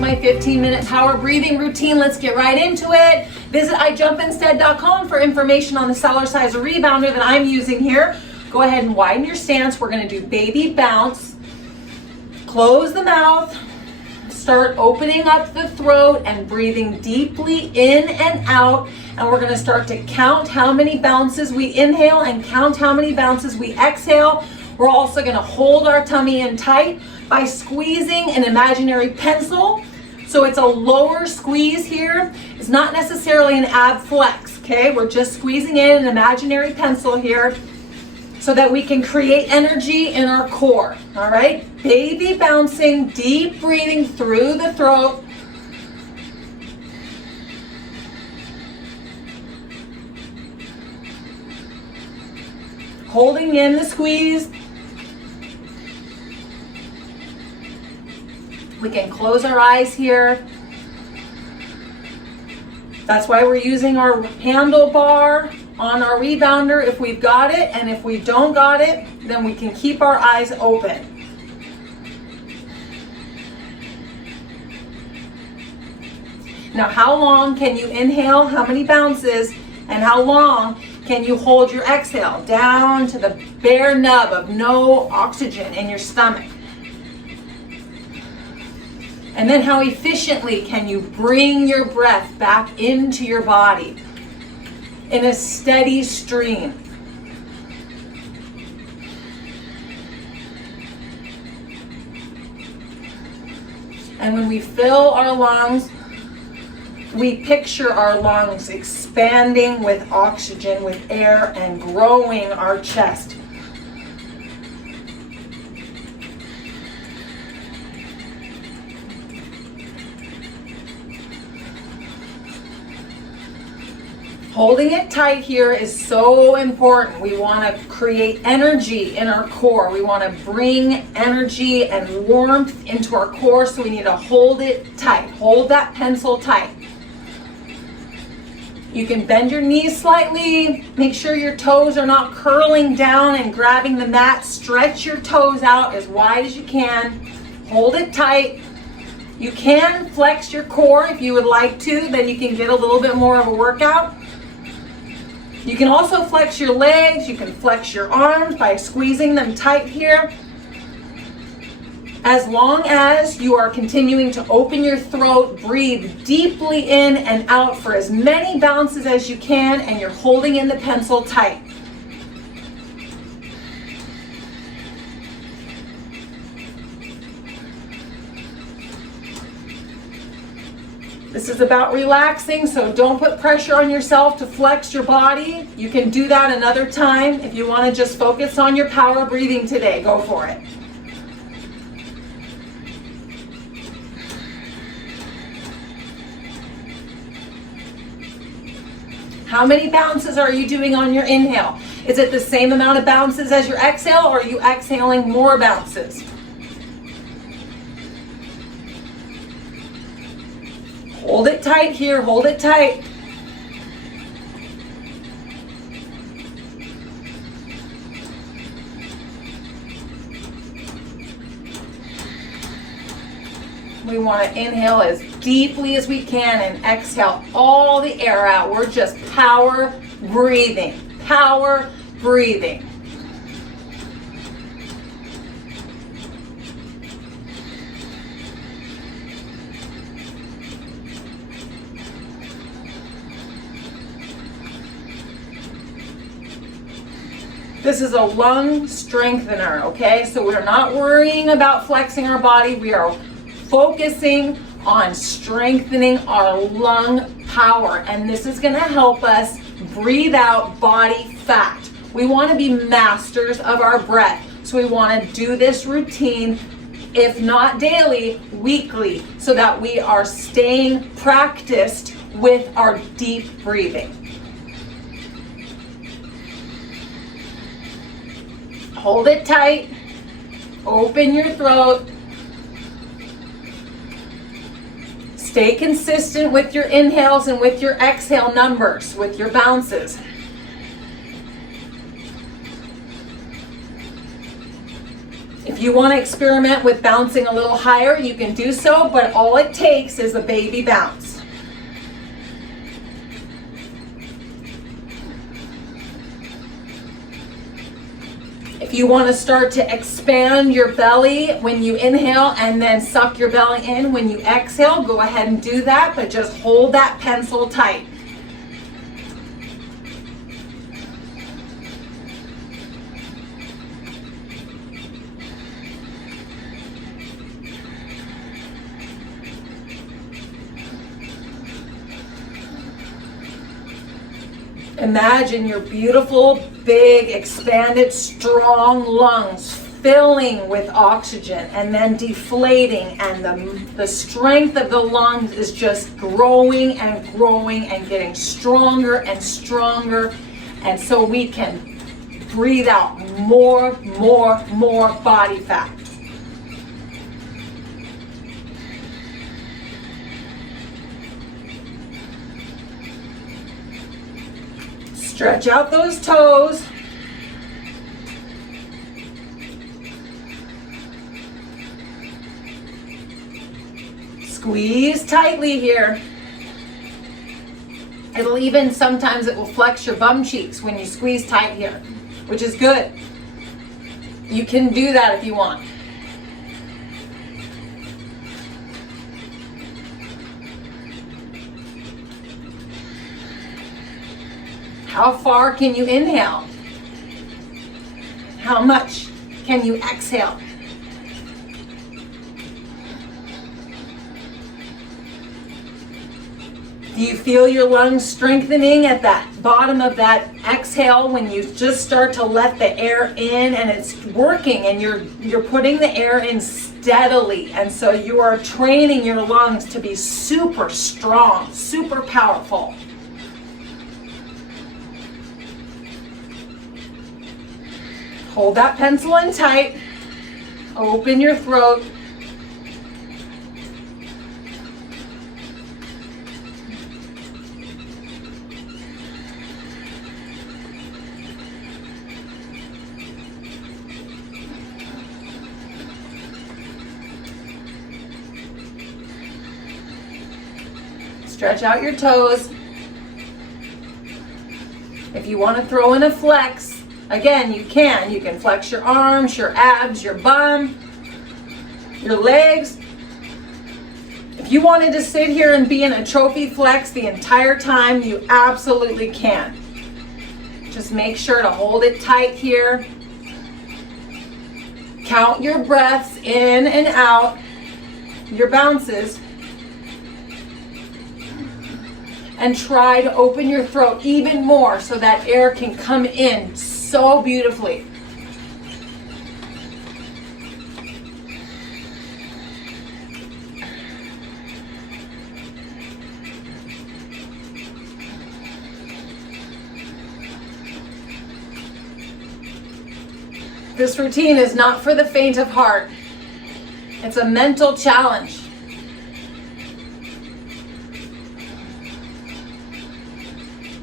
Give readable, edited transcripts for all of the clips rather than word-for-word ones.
to my 15-minute power breathing routine. Let's get right into it. Visit iJumpInstead.com for information on the Cellerciser Rebounder that I'm using here. Go ahead and widen your stance. We're going to do baby bounce. Close the mouth. Start opening up the throat and breathing deeply in and out. And we're going to start to count how many bounces we inhale and count how many bounces we exhale. We're also going to hold our tummy in tight by squeezing an imaginary pencil. So it's a lower squeeze here. It's not necessarily an ab flex, okay? We're just squeezing in an imaginary pencil here so that we can create energy in our core, all right? Baby bouncing, deep breathing through the throat. Holding in the squeeze. We can close our eyes here. That's why we're using our handlebar on our rebounder if we've got it, and if we don't got it, then we can keep our eyes open. Now, how long can you inhale? How many bounces? And how long can you hold your exhale down to the bare nub of no oxygen in your stomach? And then how efficiently can you bring your breath back into your body in a steady stream? And when we fill our lungs, we picture our lungs expanding with oxygen, with air, and growing our chest. Holding it tight here is so important. We want to create energy in our core. We want to bring energy and warmth into our core, so we need to hold it tight. Hold that pencil tight. You can bend your knees slightly. Make sure your toes are not curling down and grabbing the mat. Stretch your toes out as wide as you can. Hold it tight. You can flex your core if you would like to, then you can get a little bit more of a workout. You can also flex your legs, you can flex your arms by squeezing them tight here. As long as you are continuing to open your throat, breathe deeply in and out for as many bounces as you can, and you're holding in the pencil tight. This is about relaxing, so don't put pressure on yourself to flex your body. You can do that another time. If you want to just focus on your power breathing today, go for it. How many bounces are you doing on your inhale? Is it the same amount of bounces as your exhale, or are you exhaling more bounces? Hold it tight here, hold it tight. We want to inhale as deeply as we can and exhale all the air out. We're just power breathing, power breathing. This is a lung strengthener, okay? So we're not worrying about flexing our body. We are focusing on strengthening our lung power. And this is gonna help us breathe out body fat. We wanna be masters of our breath. So we wanna do this routine, if not daily, weekly, so that we are staying practiced with our deep breathing. Hold it tight, open your throat, stay consistent with your inhales and with your exhale numbers, with your bounces. If you want to experiment with bouncing a little higher, you can do so, but all it takes is a baby bounce. If you want to start to expand your belly when you inhale and then suck your belly in when you exhale, go ahead and do that, but just hold that pencil tight. Imagine your beautiful, big, expanded, strong lungs filling with oxygen and then deflating, and the strength of the lungs is just growing and growing and getting stronger and stronger, and so we can breathe out more body fat. Stretch out those toes. Squeeze tightly here. It'll even, sometimes it will flex your bum cheeks when you squeeze tight here, which is good. You can do that if you want. How far can you inhale? How much can you exhale? Do you feel your lungs strengthening at that bottom of that exhale when you just start to let the air in, and it's working, and you're putting the air in steadily, and so you are training your lungs to be super strong, super powerful. Hold that pencil in tight. Open your throat. Stretch out your toes. If you want to throw in a flex, again, you can. You can flex your arms, your abs, your bum, your legs. If you wanted to sit here and be in a trophy flex the entire time, you absolutely can. Just make sure to hold it tight here. Count your breaths in and out, your bounces. And try to open your throat even more so that air can come in so beautifully. This routine is not for the faint of heart. It's a mental challenge.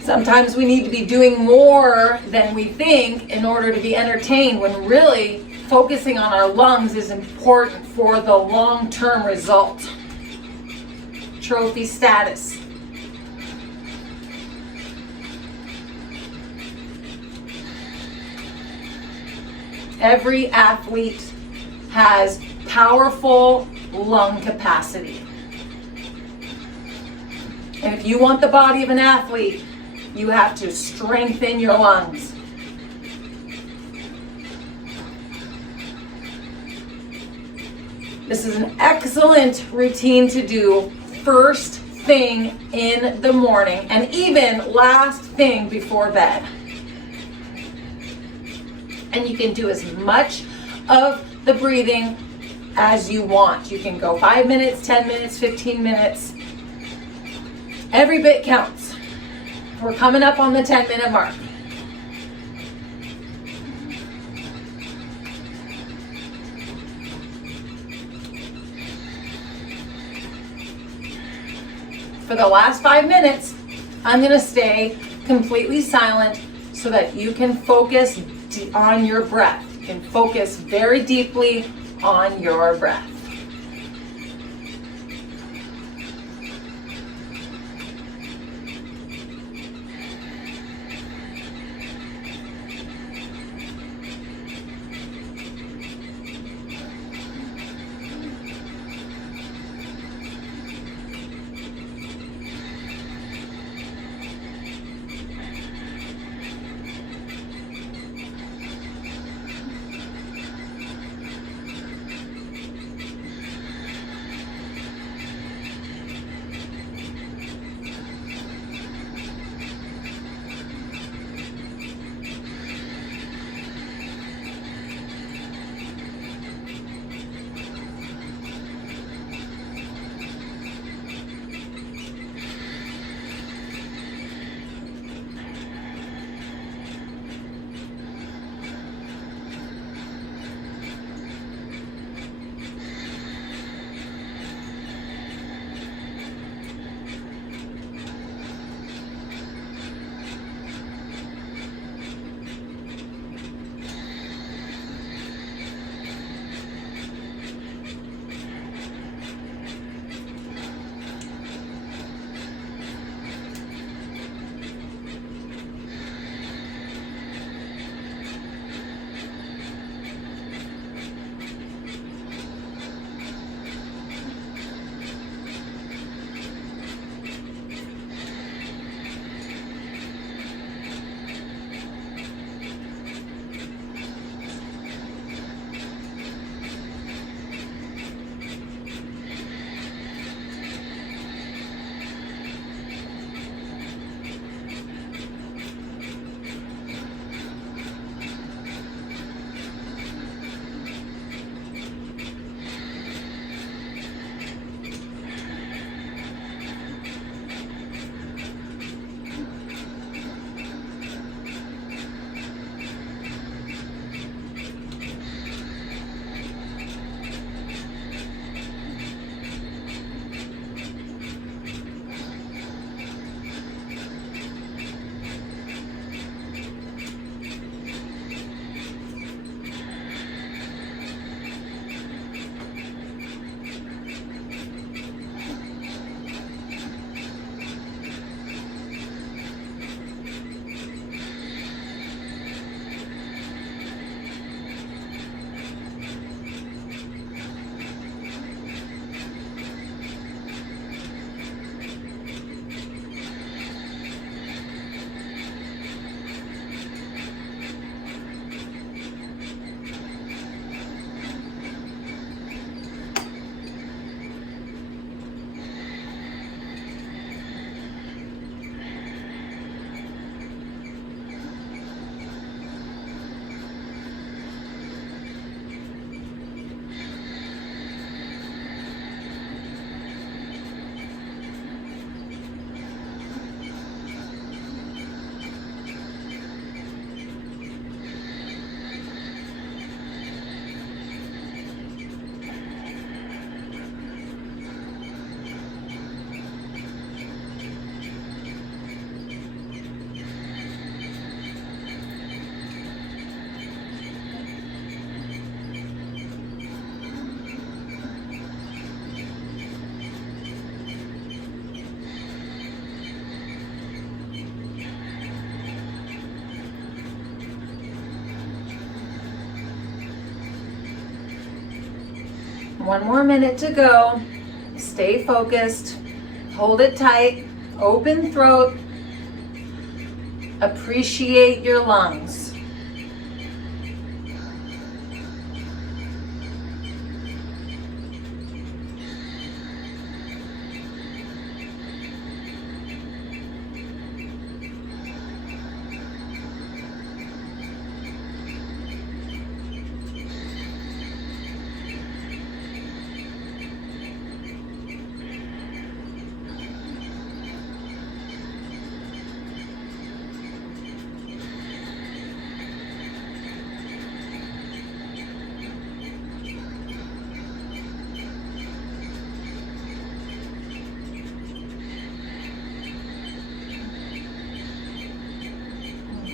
Sometimes we need to be doing more than we think in order to be entertained, when really focusing on our lungs is important for the long-term result. Trophy status. Every athlete has powerful lung capacity. And if you want the body of an athlete, you have to strengthen your lungs. This is an excellent routine to do first thing in the morning, and even last thing before bed. And you can do as much of the breathing as you want. You can go 5 minutes, 10 minutes, 15 minutes. Every bit counts. We're coming up on the 10-minute mark. For the last 5 minutes, I'm going to stay completely silent so that you can focus on your breath. can focus very deeply on your breath. One more minute to go. Stay focused. Hold it tight. Open throat. Appreciate your lungs.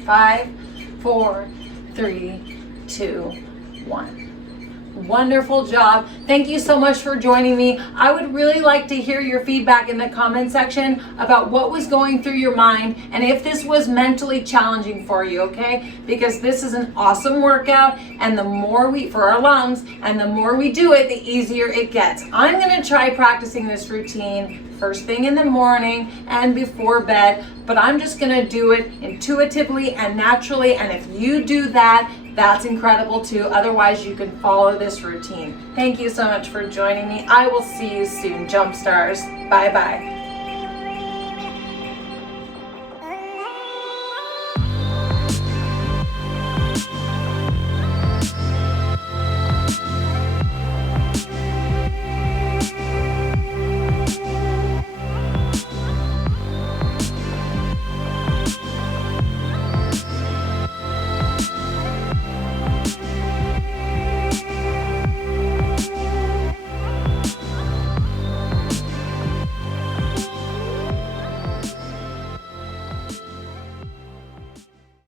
Five, 4, 3, 2, 1. Wonderful job. Thank you so much for joining me. I would really like to hear your feedback in the comment section about what was going through your mind and if this was mentally challenging for you, okay? Because this is an awesome workout, and the more for our lungs, and the more we do it, the easier it gets. I'm gonna try practicing this routine first thing in the morning and before bed, but I'm just gonna do it intuitively and naturally, and if you do that, that's incredible too. Otherwise, you can follow this routine. Thank you so much for joining me. I will see you soon, Jump Stars. Bye-bye.